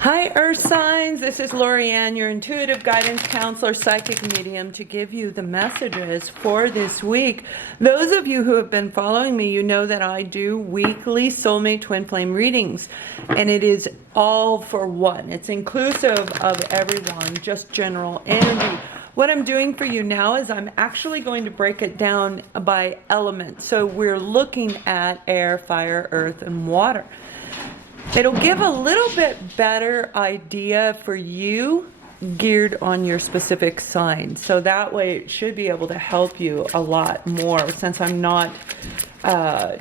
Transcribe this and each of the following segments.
Hi Earth Signs, this is Lorianne, your intuitive guidance counselor, psychic medium, to give you the messages for this week. Those of you who have been following me, you know that I do weekly Soulmate Twin Flame readings, and it is all for one. It's inclusive of everyone, just general energy. What I'm doing for you now is I'm actually going to break it down by element. So we're looking at air, fire, earth, and water. It'll give a little bit better idea for you geared on your specific sign. So that way it should be able to help you a lot more since I'm not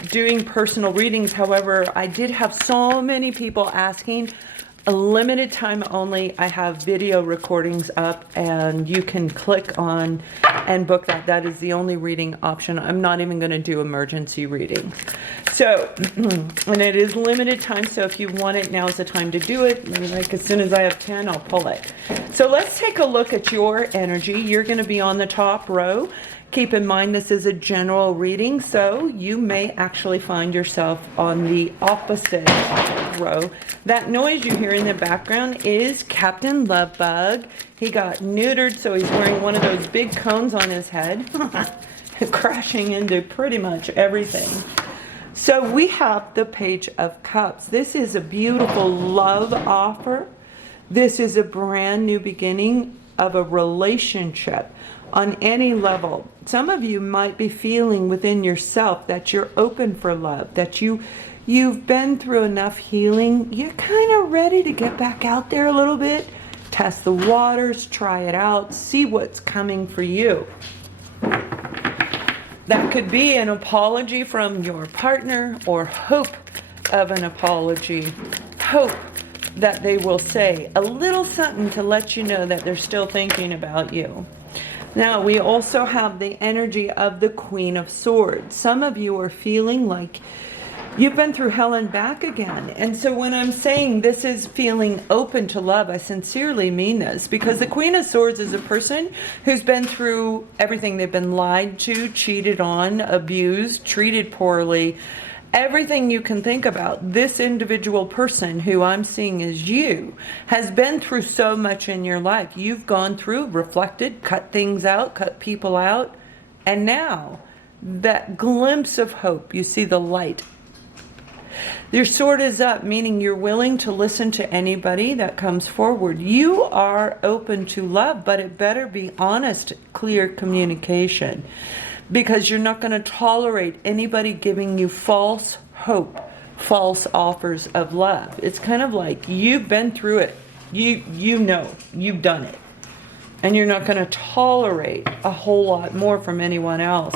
doing personal readings. However, I did have so many people asking. A limited time only. I have video recordings up and you can click on and book that. That is the only reading option. I'm not even going to do emergency readings. So, and it is limited time. So if you want it, now's the time to do it. Like as soon as I have 10, I'll pull it. So let's take a look at your energy. You're going to be on the top row. Keep in mind this is a general reading, so you may actually find yourself on the opposite row. That noise you hear in the background is Captain Lovebug. He got neutered, so he's wearing one of those big cones on his head, crashing into pretty much everything. So we have the Page of Cups. This is a beautiful love offer. This is a brand new beginning of a relationship on any level. Some of you might be feeling within yourself that you're open for love, that you've been through enough healing. You're kind of ready to get back out there a little bit, test the waters, try it out, see what's coming for you. That could be an apology from your partner or hope of an apology. Hope that they will say a little something to let you know that they're still thinking about you. Now, we also have the energy of the Queen of Swords. Some of you are feeling like you've been through hell and back again. And so when I'm saying this is feeling open to love, I sincerely mean this, because the Queen of Swords is a person who's been through everything. They've been lied to, cheated on, abused, treated poorly. Everything you can think about. This individual person who I'm seeing as you has been through so much in your life. You've gone through, reflected, cut things out, cut people out, and now that glimpse of hope, you see the light. Your sword is up, meaning you're willing to listen to anybody that comes forward. You are open to love, but it better be honest, clear communication. Because you're not going to tolerate anybody giving you false hope, false offers of love. It's kind of like you've been through it. You know, you've done it. And you're not going to tolerate a whole lot more from anyone else.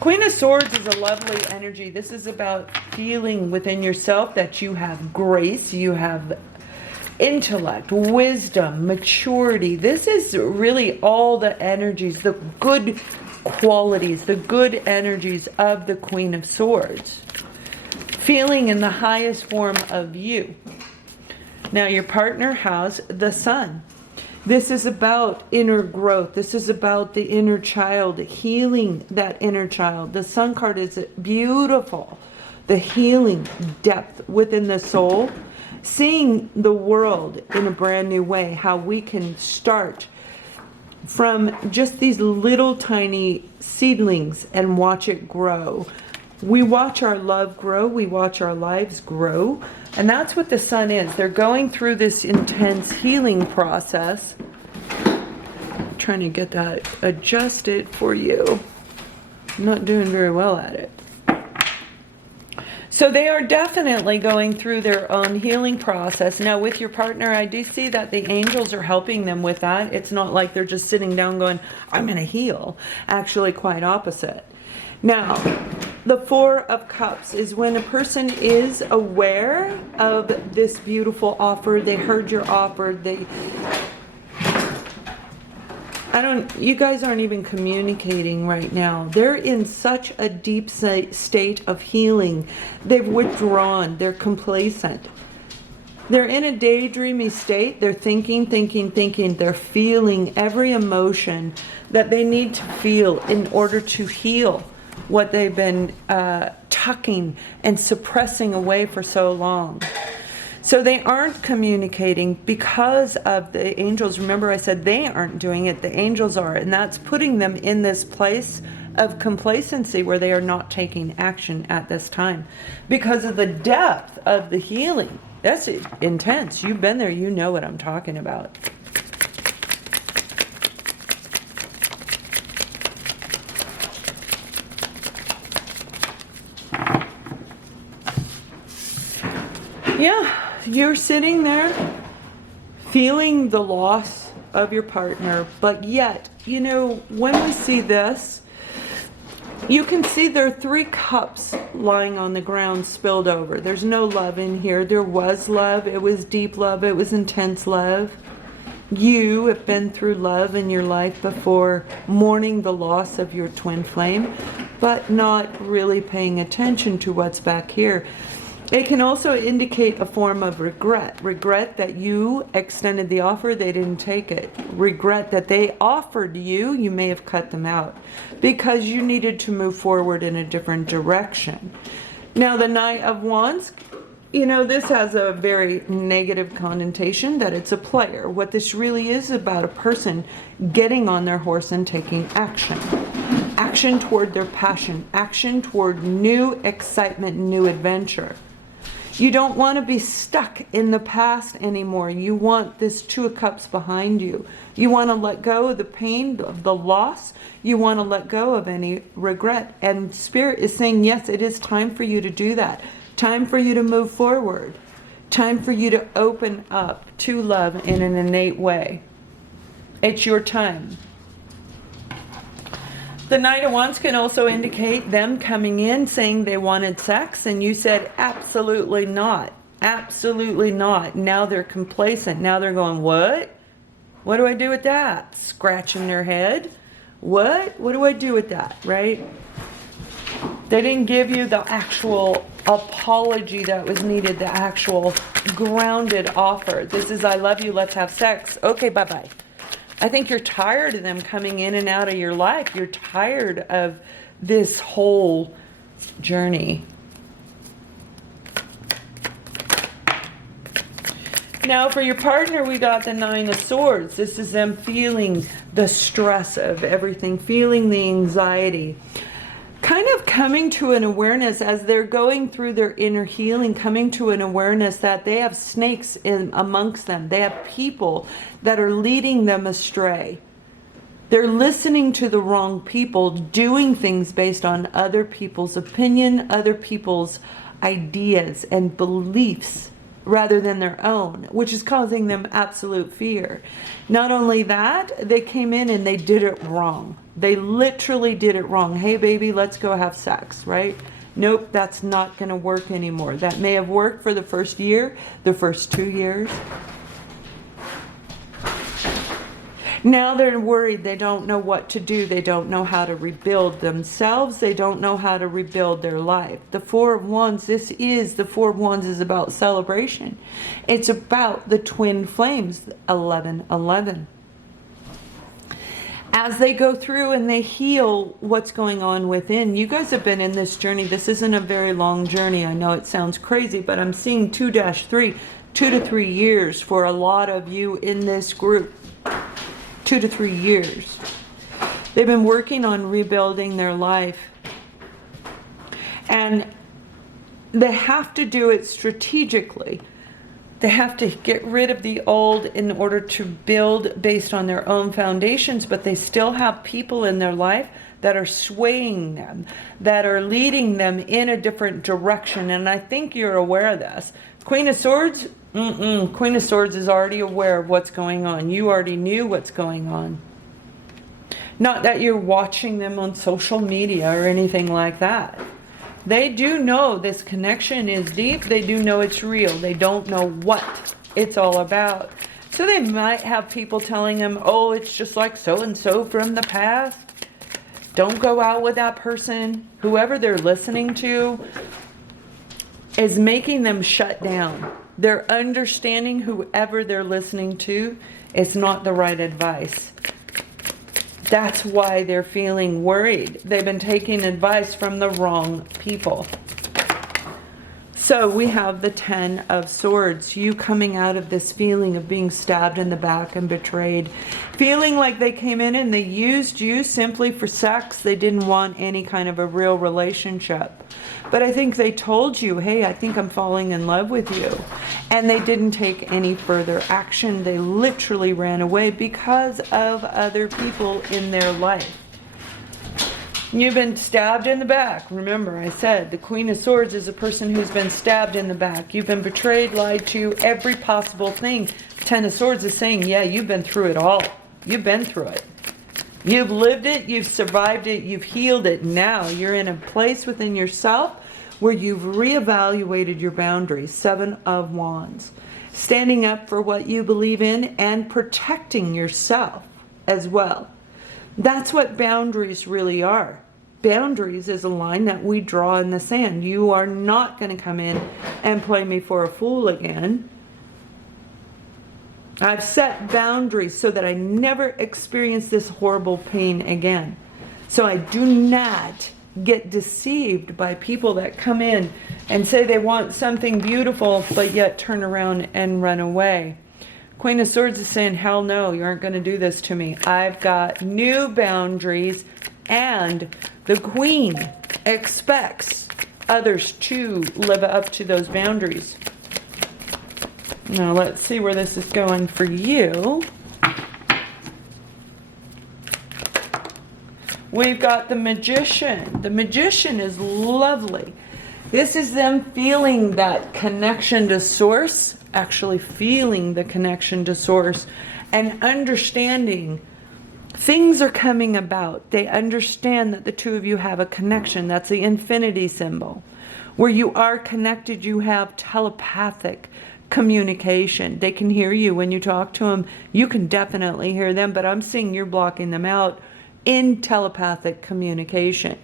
Queen of Swords is a lovely energy. This is about feeling within yourself that you have grace, you have intellect, wisdom, maturity. This is really all the energies, the good qualities, the good energies of the Queen of Swords. Feeling in the highest form of you. Now your partner has the Sun. This is about inner growth. This is about the inner child, healing that inner child. The Sun card is beautiful. The healing depth within the soul. Seeing the world in a brand new way. How we can start from just these little tiny seedlings and watch it grow. We watch our love grow. We watch our lives grow. And that's what the Sun is. They're going through this intense healing process. I'm trying to get that adjusted for you. I'm not doing very well at it. So they are definitely going through their own healing process. Now with your partner, I do see that the angels are helping them with that. It's not like they're just sitting down going, I'm going to heal. Actually, quite opposite. Now, the Four of Cups is when a person is aware of this beautiful offer. They heard your offer. You guys aren't even communicating right now. They're in such a deep state of healing. They've withdrawn. They're complacent. They're in a daydreamy state. They're thinking. They're feeling every emotion that they need to feel in order to heal what they've been tucking and suppressing away for so long. So they aren't communicating because of the angels. Remember, I said they aren't doing it, the angels are. And that's putting them in this place of complacency where they are not taking action at this time because of the depth of the healing. That's intense. You've been there. You know what I'm talking about. Yeah, you're sitting there feeling the loss of your partner, but yet, you know, when we see this, you can see there are 3 cups lying on the ground spilled over. There's no love in here. There was love. It was deep love. It was intense love. You have been through love in your life before, mourning the loss of your twin flame, but not really paying attention to what's back here. It can also indicate a form of regret. Regret that you extended the offer, they didn't take it. Regret that they offered you, you may have cut them out because you needed to move forward in a different direction. Now the Knight of Wands, you know, this has a very negative connotation that it's a player. What this really is about a person getting on their horse and taking action. Action toward their passion. Action toward new excitement, new adventure. You don't want to be stuck in the past anymore. You want this 2 of Cups behind you. You want to let go of the pain, of the loss. You want to let go of any regret. And Spirit is saying, yes, it is time for you to do that. Time for you to move forward. Time for you to open up to love in an innate way. It's your time. The Knight of Wands can also indicate them coming in saying they wanted sex and you said absolutely not. Absolutely not. Now they're complacent. Now they're going, what? What do I do with that? Scratching their head. What? What do I do with that? Right? They didn't give you the actual apology that was needed, the actual grounded offer. This is, I love you, let's have sex. Okay, bye-bye. I think you're tired of them coming in and out of your life. You're tired of this whole journey. Now for your partner, we got the 9 of Swords. This is them feeling the stress of everything, feeling the anxiety. Kind of coming to an awareness as they're going through their inner healing, coming to an awareness that they have snakes in amongst them. They have people that are leading them astray. They're listening to the wrong people, doing things based on other people's opinion, other people's ideas and beliefs rather than their own, which is causing them absolute fear. Not only that, they came in and they did it wrong. They literally did it wrong. Hey baby, let's go have sex, right? Nope, that's not going to work anymore. That may have worked for the first year, the first 2 years. Now they're worried. They don't know what to do. They don't know how to rebuild themselves. They don't know how to rebuild their life. The 4 of Wands, the 4 of Wands is about celebration. It's about the twin flames, 11-11. As they go through and they heal what's going on within, you guys have been in this journey. This isn't a very long journey. I know it sounds crazy, but I'm seeing 2-3, 2 to 3 years for a lot of you in this group. 2 to 3 years. They've been working on rebuilding their life. And they have to do it strategically. They have to get rid of the old in order to build based on their own foundations, but they still have people in their life that are swaying them, that are leading them in a different direction. And I think you're aware of this. Queen of Swords, Queen of Swords is already aware of what's going on. You already knew what's going on. Not that you're watching them on social media or anything like that. They do know this connection is deep. They do know it's real. They don't know what it's all about. So they might have people telling them, oh, it's just like so-and-so from the past. Don't go out with that person. Whoever they're listening to is making them shut down. They're understanding whoever they're listening to is not the right advice. That's why they're feeling worried. They've been taking advice from the wrong people. So we have the 10 of Swords, you coming out of this feeling of being stabbed in the back and betrayed, feeling like they came in and they used you simply for sex. They didn't want any kind of a real relationship. But I think they told you, hey, I think I'm falling in love with you. And they didn't take any further action. They literally ran away because of other people in their life. You've been stabbed in the back. Remember, I said the Queen of Swords is a person who's been stabbed in the back. You've been betrayed, lied to, every possible thing. Ten of Swords is saying, yeah, you've been through it all. You've been through it. You've lived it, you've survived it, you've healed it. Now you're in a place within yourself where you've reevaluated your boundaries. Seven of Wands. Standing up for what you believe in and protecting yourself as well. That's what boundaries really are. Boundaries is a line that we draw in the sand. You are not going to come in and play me for a fool again. I've set boundaries so that I never experience this horrible pain again. So I do not get deceived by people that come in and say they want something beautiful, but yet turn around and run away. Queen of Swords is saying, hell no, you aren't going to do this to me. I've got new boundaries, and the Queen expects others to live up to those boundaries. Now let's see where this is going for you. We've got the Magician. The Magician is lovely. This is them feeling that connection to Source, actually feeling the connection to Source and understanding things are coming about. They understand that the two of you have a connection. That's the infinity symbol. Where you are connected, you have telepathic communication. They can hear you when you talk to them. You can definitely hear them, but I'm seeing you're blocking them out in telepathic communication.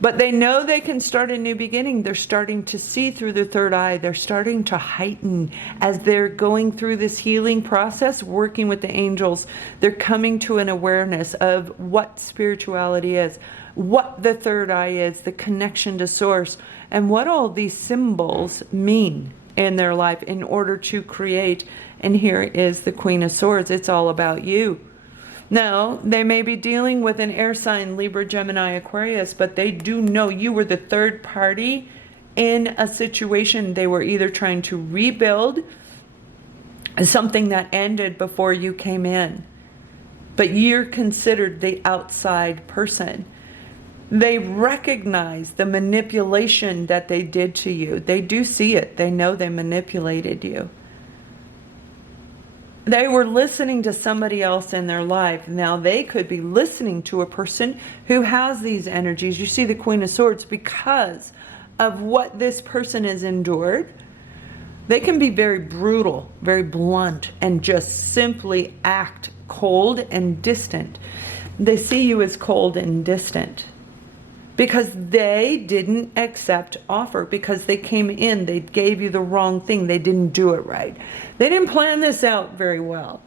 But they know they can start a new beginning. They're starting to see through the third eye. They're starting to heighten as they're going through this healing process, working with the angels. They're coming to an awareness of what spirituality is, what the third eye is, the connection to Source, and what all these symbols mean in their life in order to create. And here is the Queen of Swords. It's all about you. Now, they may be dealing with an air sign, Libra, Gemini, Aquarius, but they do know you were the third party in a situation. They were either trying to rebuild something that ended before you came in, but you're considered the outside person. They recognize the manipulation that they did to you. They do see it. They know they manipulated you. They were listening to somebody else in their life. Now they could be listening to a person who has these energies. You see the Queen of Swords, because of what this person has endured. They can be very brutal, very blunt, and just simply act cold and distant. They see you as cold and distant because they didn't accept offer, because they came in, they gave you the wrong thing, they didn't do it right. They didn't plan this out very well.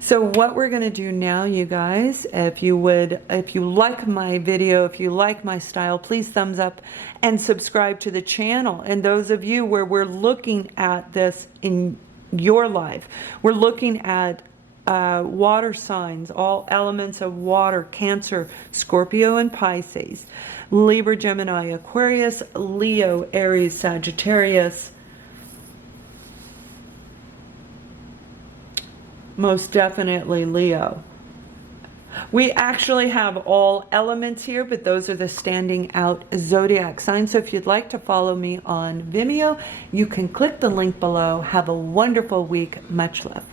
So what we're going to do now, you guys, if you like my video, if you like my style, please thumbs up and subscribe to the channel. And those of you where we're looking at this in your life, we're looking at water signs, all elements of water, Cancer, Scorpio, and Pisces, Libra, Gemini, Aquarius, Leo, Aries, Sagittarius. Most definitely Leo. We actually have all elements here, but those are the standing out zodiac signs. So if you'd like to follow me on Vimeo, you can click the link below. Have a wonderful week. Much love.